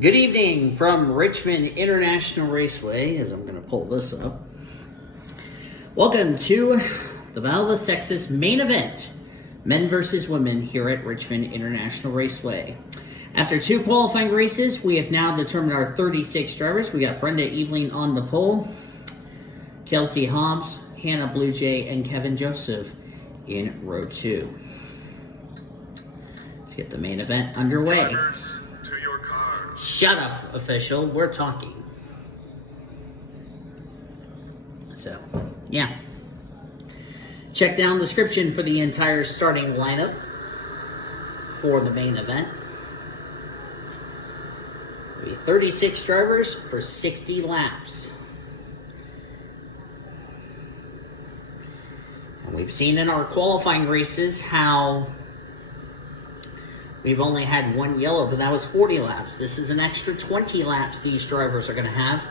Good evening from Richmond International Raceway, as I'm going to pull this up. Welcome to the Battle of the Sexes main event, men versus women here at Richmond International Raceway. After two qualifying races, we have now determined our 36 drivers. We got Brenda Eveling on the pole, Kelsey Hobbs, Hannah Blue Jay, and Kevin Joseph in row 2. Let's get the main event underway. Shut up, official. We're talking. So, yeah. Check down the description for the entire starting lineup for the main event. There'll be 36 drivers for 60 laps. And we've seen in our qualifying races how we've only had one yellow, but that was 40 laps. This is an extra 20 laps these drivers are going to have.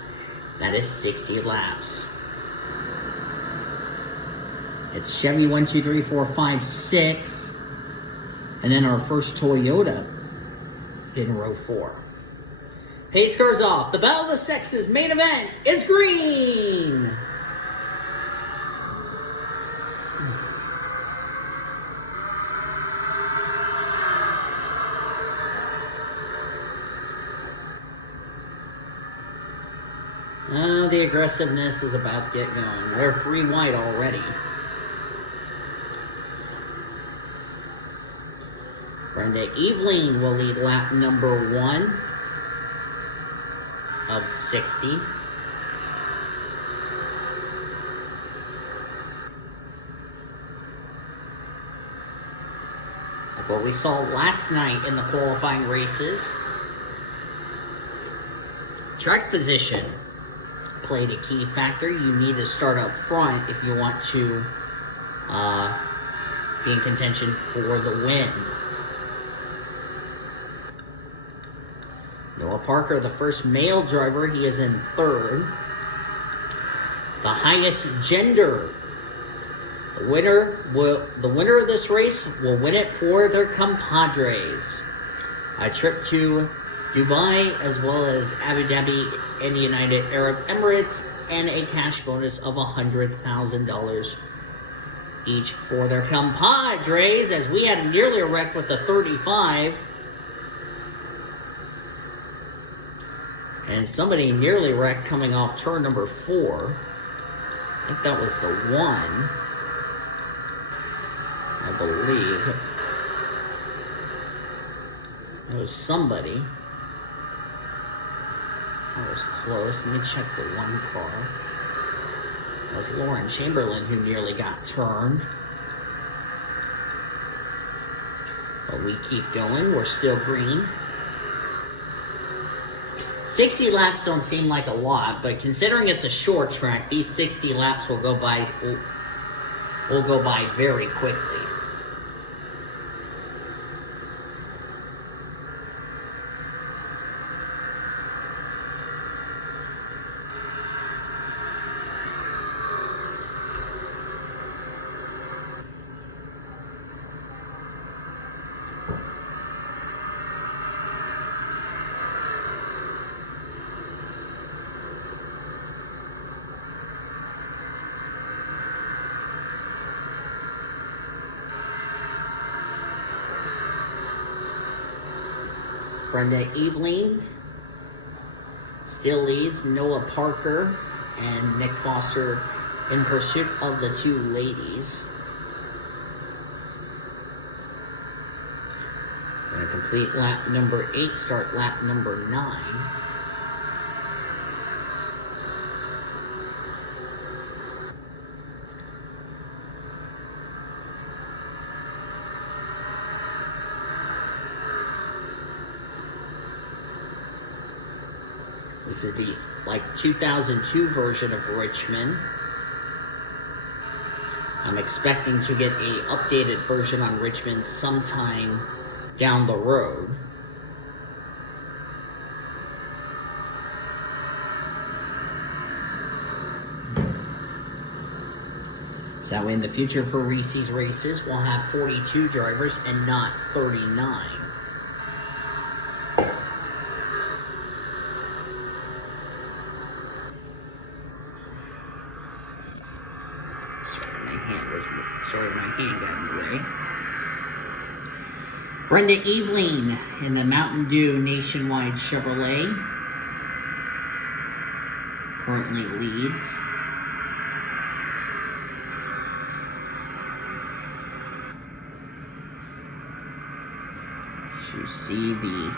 That is 60 laps. It's Chevy 1, 2, 3, 4, 5, 6. And then our first Toyota in row 4. Pace cars off. The Battle of the Sexes main event is green. Oh, the aggressiveness is about to get going. They're 3 wide already. Brenda Eveling will lead lap number 1 of 60. Like what we saw last night in the qualifying races. Track position played a key factor. You need to start up front if you want to be in contention for the win. Noah Parker, the first male driver, he is in 3rd. The highest gender. The winner of this race will win it for their compadres. A trip to Dubai, as well as Abu Dhabi and the United Arab Emirates, and a cash bonus of $100,000 each for their compadres, as we had nearly a wreck with the 35. And somebody nearly wrecked coming off turn number 4. I think that was the 1. I believe. It was somebody. That was close. Let me check the 1 car. That was Lauren Chamberlain who nearly got turned. But we keep going. We're still green. 60 laps don't seem like a lot, but considering it's a short track, these 60 laps will go by very quickly. Brenda Eveling still leads. Noah Parker and Nick Foster in pursuit of the 2 ladies. Going to complete lap number 8, start lap number 9. This is the 2002 version of Richmond. I'm expecting to get a updated version on Richmond sometime down the road. So that way in the future for Reese's races, we'll have 42 drivers and not 39. and got in the way. Brenda Eveling in the Mountain Dew Nationwide Chevrolet currently leads. You see the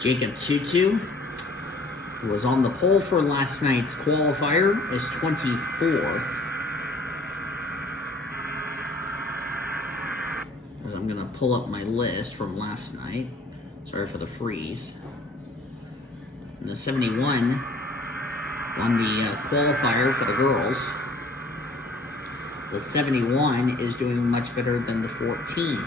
Jacob Tutu, who was on the pole for last night's qualifier, is 24th. As I'm going to pull up my list from last night. Sorry for the freeze. And the 71 won the qualifier for the girls. The 71 is doing much better than the 14.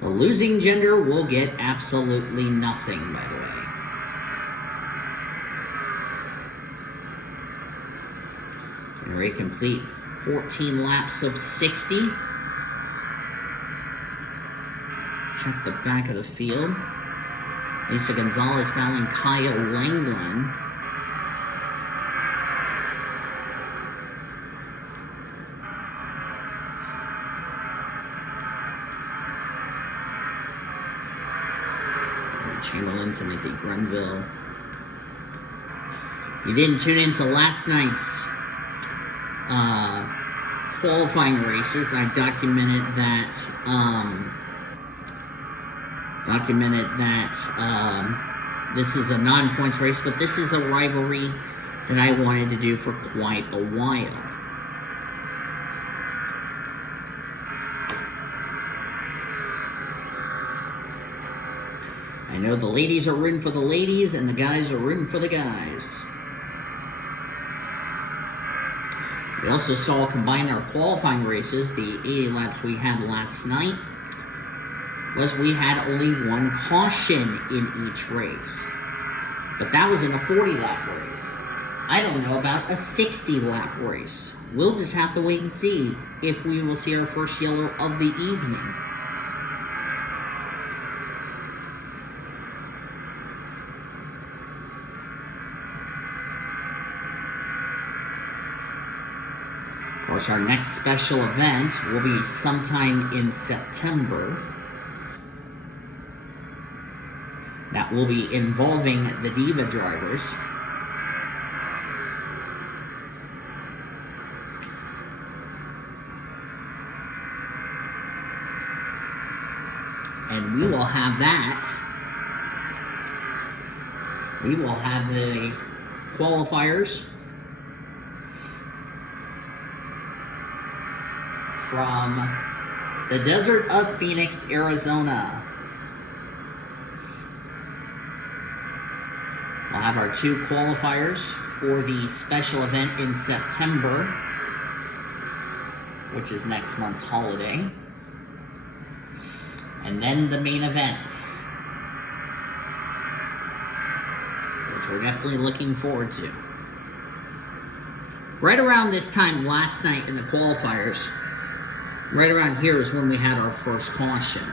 The losing gender will get absolutely nothing, by the way. And Ray complete 14 laps of 60. Check the back of the field. Lisa Gonzalez battling Kyle Langland. Chamberlain, Timothy Grenville. You didn't tune into last night's qualifying races. I documented that. This is a non-points race, but this is a rivalry that I wanted to do for quite a while. I know the ladies are rooting for the ladies, and the guys are rooting for the guys. We also saw combine our qualifying races, the 80 laps we had last night, was we had only one caution in each race. But that was in a 40-lap race. I don't know about a 60-lap race. We'll just have to wait and see if we will see our first yellow of the evening. Of course, our next special event will be sometime in September. That will be involving the Diva drivers. And we will have that. We will have the qualifiers from the desert of Phoenix, Arizona. We'll have our two qualifiers for the special event in September, which is next month's holiday. And then the main event, which we're definitely looking forward to. Right around this time last night in the qualifiers, right around here is when we had our first caution.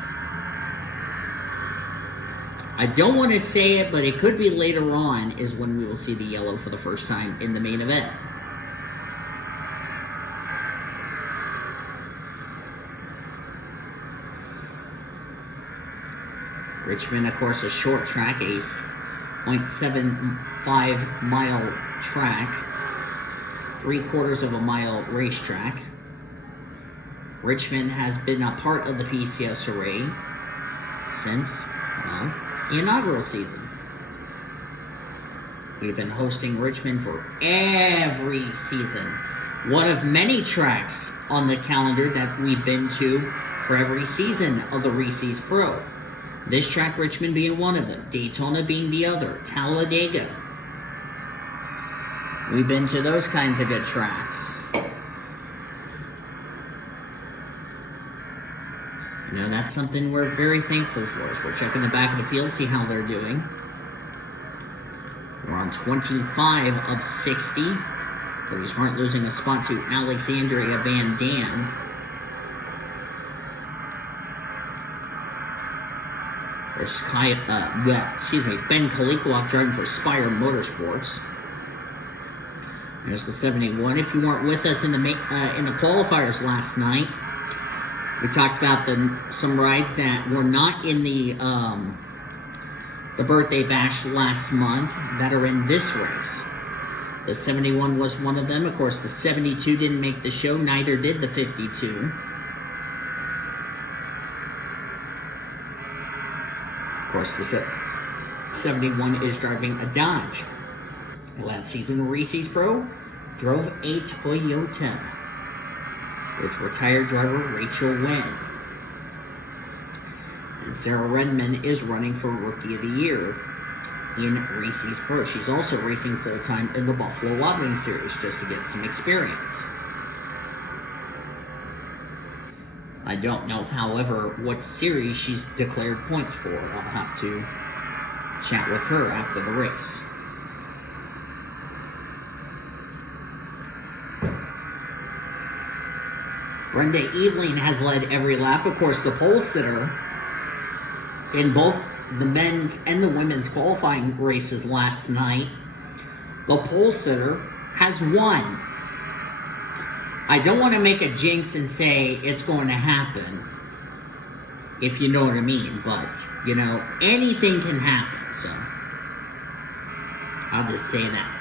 I don't want to say it, but it could be later on is when we will see the yellow for the first time in the main event. Richmond, of course, a short track, a 0.75 mile track, 3/4 of a mile racetrack. Richmond has been a part of the PCSRA since, well, the inaugural season. We've been hosting Richmond for every season. One of many tracks on the calendar that we've been to for every season of the Reese's Pro. This track, Richmond, being one of them. Daytona being the other. Talladega. We've been to those kinds of good tracks. You know, that's something we're very thankful for. So we're checking the back of the field, see how they're doing. We're on 25 of 60. Pretty smart, losing a spot to Alexandria Van Dam. There's Ben Kalikoff driving for Spire Motorsports. There's the 71. If you weren't with us in the qualifiers last night, we talked about some rides that were not in the birthday bash last month that are in this race. The 71 was one of them. Of course, the 72 didn't make the show. Neither did the 52. Of course, the 71 is driving a Dodge. Last season, Reese's Pro drove a Toyota with retired driver Rachel Wynn. And Sarah Redmond is running for Rookie of the Year in Reese's Pro. She's also racing full-time in the Buffalo Wild Wings Series just to get some experience. I don't know, however, what series she's declared points for. I'll have to chat with her after the race. Brenda Eveling has led every lap. Of course, the pole sitter in both the men's and the women's qualifying races last night, the pole sitter has won. I don't want to make a jinx and say it's going to happen, if you know what I mean, but, you know, anything can happen, so I'll just say that.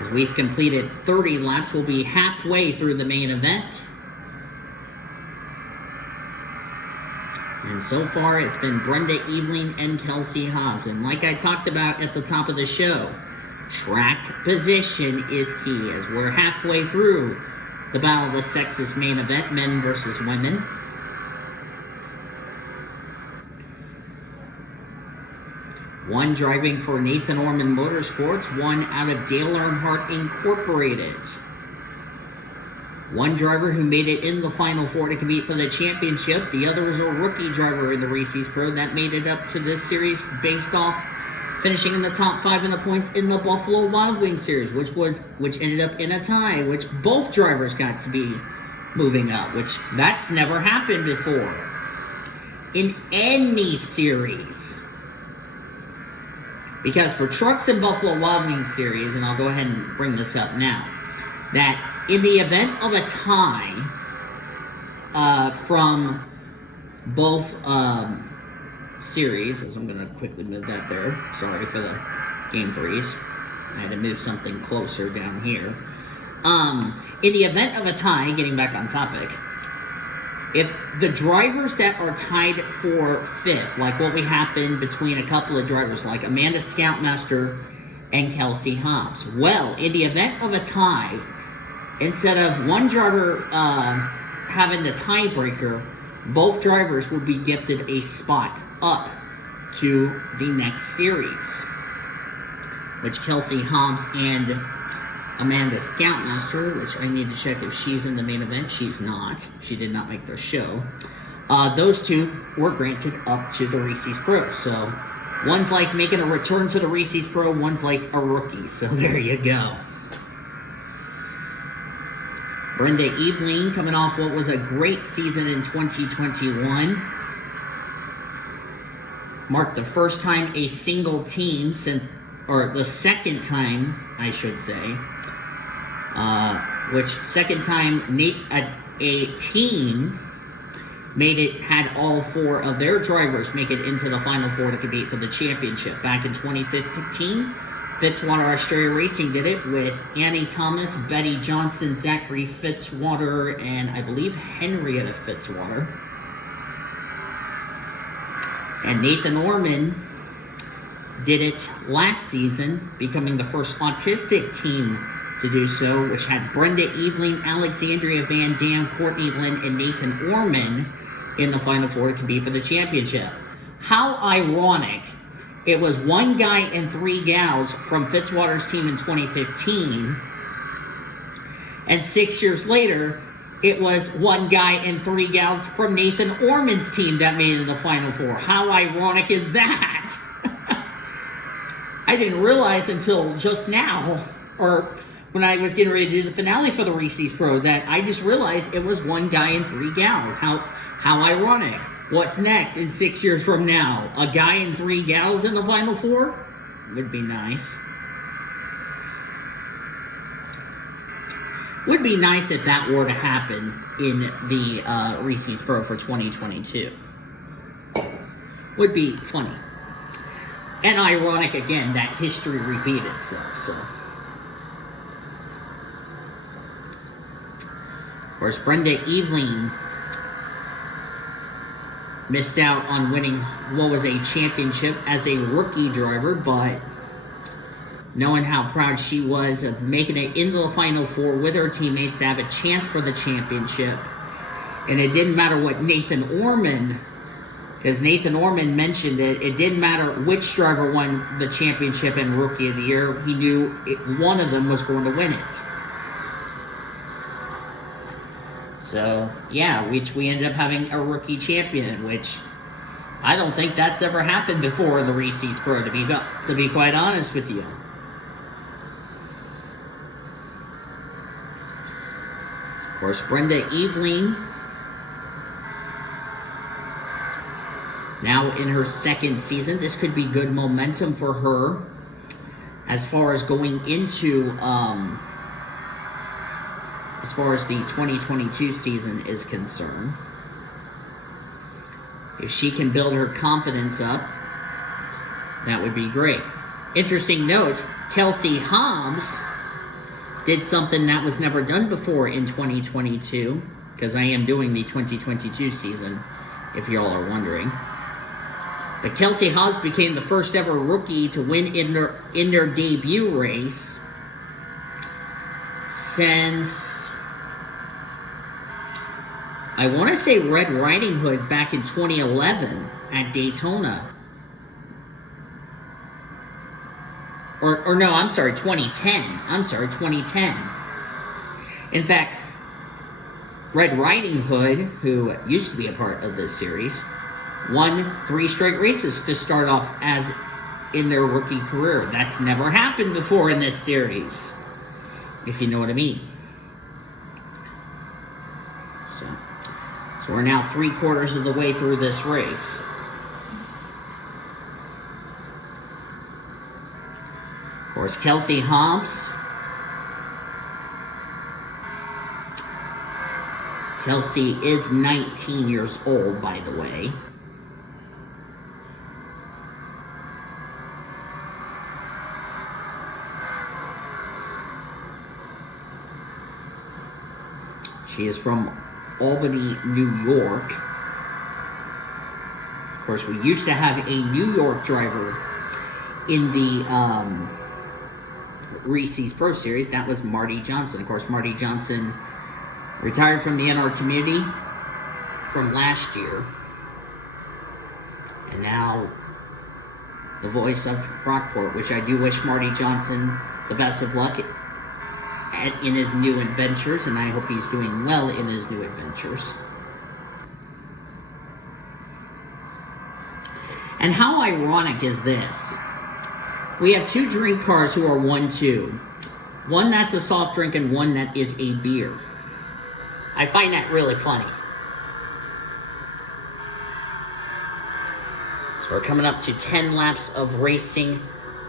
As we've completed 30 laps, we'll be halfway through the main event. And so far, it's been Brenda Eveling and Kelsey Hobbs. And like I talked about at the top of the show, track position is key as we're halfway through the Battle of the Sexes main event, men versus women. One driving for Nathan Orman Motorsports, one out of Dale Earnhardt Incorporated. One driver who made it in the Final Four to compete for the championship. The other was a rookie driver in the Reese's Pro that made it up to this series based off finishing in the top 5 in the points in the Buffalo Wild Wings Series, which ended up in a tie, which both drivers got to be moving up, which that's never happened before in any series. Because for trucks in Buffalo Wild Wings Series, and I'll go ahead and bring this up now, that in the event of a tie from both series, as I'm going to quickly move that there, sorry for the game freeze, I had to move something closer down here. In the event of a tie, getting back on topic, if the drivers that are tied for 5th, like what we happened between a couple of drivers, like Amanda Scoutmaster and Kelsey Hobbs, well, in the event of a tie, instead of one driver having the tiebreaker, both drivers will be gifted a spot up to the next series, which Kelsey Hobbs and Amanda Scoutmaster, which I need to check if she's in the main event. She's not. She did not make the show. Those two were granted up to the Reese's Pro. So one's like making a return to the Reese's Pro, one's like a rookie. So there you go. Brenda Eveling coming off what was a great season in 2021. Marked the first time a single team since, or the second time, I should say, which second time a team had all 4 of their drivers make it into the Final Four to compete for the championship. Back in 2015, Fitzwater Australia Racing did it with Annie Thomas, Betty Johnson, Zachary Fitzwater, and I believe Henrietta Fitzwater. And Nathan Orman did it last season, becoming the first autistic team to do so, which had Brenda Eveling, Alexandria Van Dam, Courtney Lynn, and Nathan Orman in the Final Four to compete for the championship. How ironic. It was one guy and 3 gals from Fitzwater's team in 2015, and 6 years later, it was one guy and 3 gals from Nathan Orman's team that made it in the Final Four. How ironic is that? I didn't realize until just now, or when I was getting ready to do the finale for the Reese's Pro, that I just realized it was one guy and 3 gals. How ironic. What's next in 6 years from now? A guy and 3 gals in the Final Four? Would be nice. Would be nice if that were to happen in the Reese's Pro for 2022. Would be funny. And ironic, again, that history repeated itself, so. Of course, Brenda Eveling missed out on winning what was a championship as a rookie driver, but knowing how proud she was of making it into the Final Four with her teammates to have a chance for the championship. And it didn't matter what Nathan Orman, because Nathan Orman mentioned it didn't matter which driver won the championship and Rookie of the Year. He knew one of them was going to win it. So, yeah, which we ended up having a rookie champion, which I don't think that's ever happened before in the Reese's Pro, to be quite honest with you. Of course, Brenda Eveling, now in her second season. This could be good momentum for her as far as going into, as far as the 2022 season is concerned. If she can build her confidence up, that would be great. Interesting note, Kelsey Hobbs did something that was never done before in 2022, because I am doing the 2022 season, if y'all are wondering. But Kelsey Hobbs became the first ever rookie to win in their debut race since, I want to say, Red Riding Hood back in 2011 at Daytona. Or no, I'm sorry, 2010. I'm sorry, 2010. In fact, Red Riding Hood, who used to be a part of this series, won 3 straight races to start off as in their rookie career. That's never happened before in this series, if you know what I mean. So we're now 3/4 of the way through this race. Of course, Kelsey Hobbs. Kelsey is 19 years old, by the way. She is from Albany, New York. Of course, we used to have a New York driver in the Reese's Pro Series. That was Marty Johnson. Of course, Marty Johnson retired from the NR community from last year. And now the voice of Rockport, which I do wish Marty Johnson the best of luck in his new adventures, and I hope he's doing well in his new adventures. And how ironic is this? We have 2 drink cars who are 1-2. One that's a soft drink and one that is a beer. I find that really funny. So we're coming up to 10 laps of racing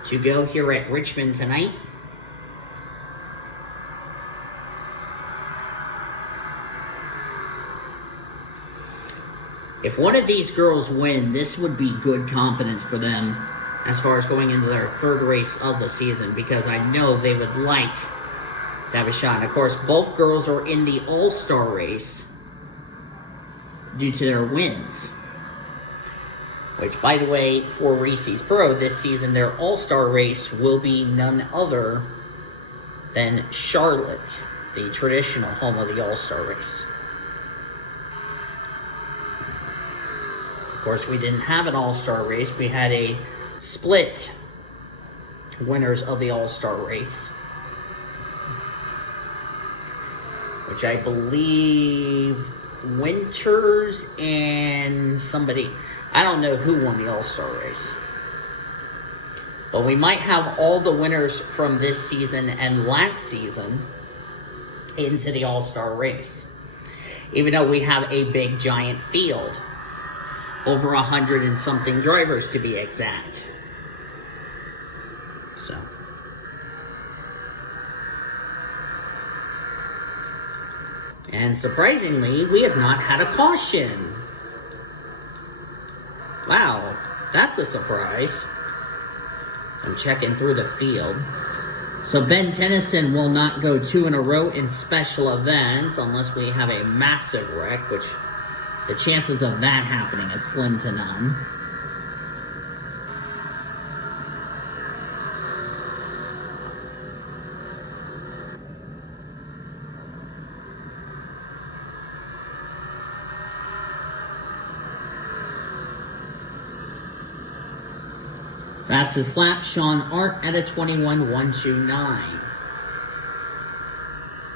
to go here at Richmond tonight. If one of these girls win, this would be good confidence for them as far as going into their 3rd race of the season, because I know they would like to have a shot. And of course, both girls are in the All-Star race due to their wins. Which, by the way, for Reese's Pro this season, their All-Star race will be none other than Charlotte, the traditional home of the All-Star race. Of course, we didn't have an All-Star race. We had a split winners of the All-Star race, which I believe Winters and somebody, I don't know who won the All-Star race. But we might have all the winners from this season and last season into the All-Star race, even though we have a big, giant field. over 100 and something drivers to be exact. So. And surprisingly, we have not had a caution. Wow, that's a surprise. I'm checking through the field. So Ben Tennyson will not go 2 in a row in special events unless we have a massive wreck, which the chances of that happening is slim to none. Fastest lap, Sean Art at a 21.129.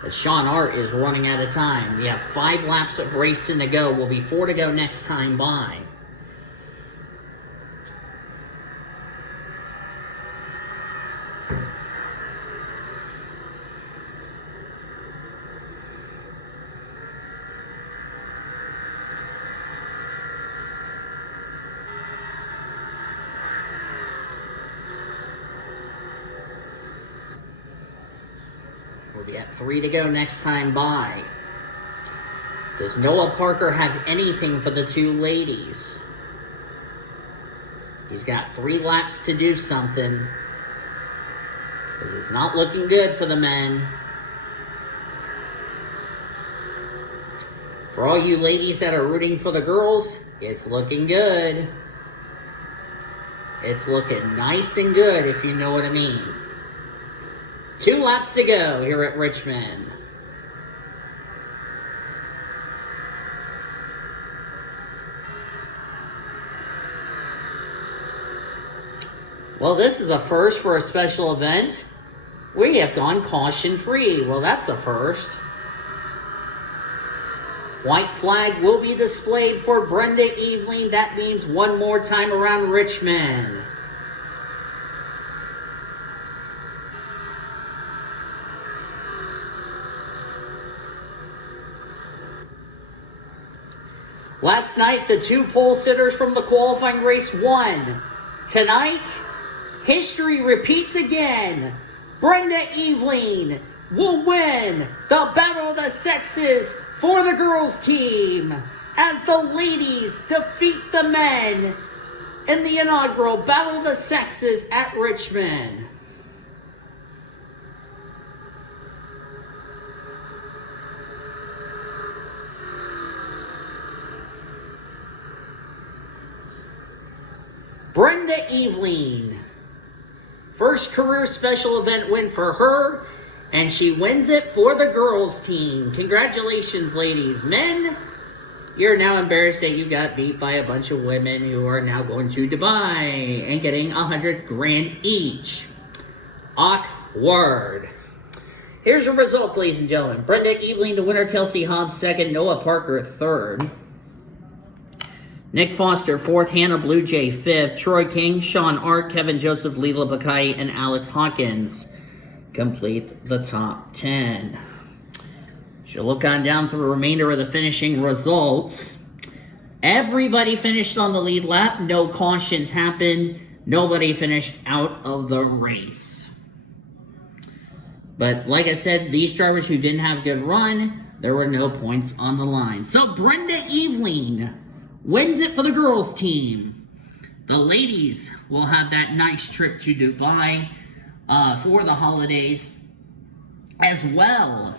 But Sean Art is running out of time. We have 5 laps of racing to go. Will be 4 to go next time by. We'll be at 3 to go next time by. Does Noah Parker have anything for the 2 ladies? He's got 3 laps to do something, because it's not looking good for the men. For all you ladies that are rooting for the girls, it's looking good. It's looking nice and good, if you know what I mean. 2 laps to go here at Richmond. Well, this is a first for a special event. We have gone caution-free. Well, that's a first. White flag will be displayed for Brenda Eveling. That means one more time around Richmond. Last night, the 2 pole sitters from the qualifying race won. Tonight, history repeats again. Brenda Eveling will win the Battle of the Sexes for the girls team as the ladies defeat the men in the inaugural Battle of the Sexes at Richmond. Brenda Eveling, first career special event win for her, and she wins it for the girls team. Congratulations, ladies. Men, you're now embarrassed that you got beat by a bunch of women who are now going to Dubai and getting 100 grand each. Awkward. Here's your results, ladies and gentlemen. Brenda Eveling, the winner. Kelsey Hobbs, second. Noah Parker, third. Nick Foster, 4th. Hannah Blue Jay, 5th. Troy King, Sean Art, Kevin Joseph, Leela Bakai, and Alex Hawkins complete the top 10. She'll look on down through the remainder of the finishing results. Everybody finished on the lead lap. No cautions happened. Nobody finished out of the race. But like I said, these drivers who didn't have a good run, there were no points on the line. So Brenda Eveling wins it for the girls team. The ladies will have that nice trip to Dubai for the holidays, as well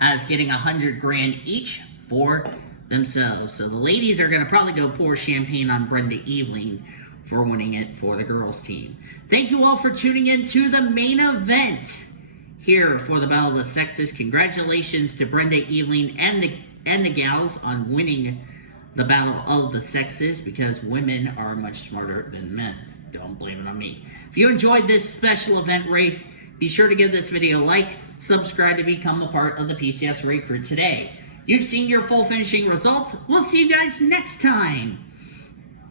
as getting 100 grand each for themselves. So the ladies are going to probably go pour champagne on Brenda Eveling for winning it for the girls team. Thank you all for tuning in to the main event here for the Battle of the Sexes. Congratulations to Brenda Eveling and the gals on winning the Battle of the Sexes, because women are much smarter than men. Don't blame it on me. If you enjoyed this special event race, be sure to give this video a like, subscribe to become a part of the PCF's Raid Crew today. You've seen your full finishing results. We'll see you guys next time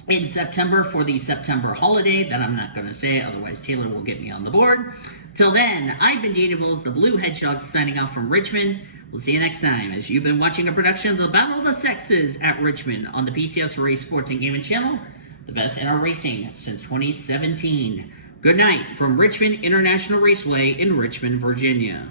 in September for the September holiday that I'm not going to say, otherwise Taylor will get me on the board. Till then, I've been Data Vills, the Blue Hedgehog, signing off from Richmond. We'll see you next time, as you've been watching a production of the Battle of the Sexes at Richmond on the PCS Race Sports and Gaming Channel, the best in our racing since 2017. Good night from Richmond International Raceway in Richmond, Virginia.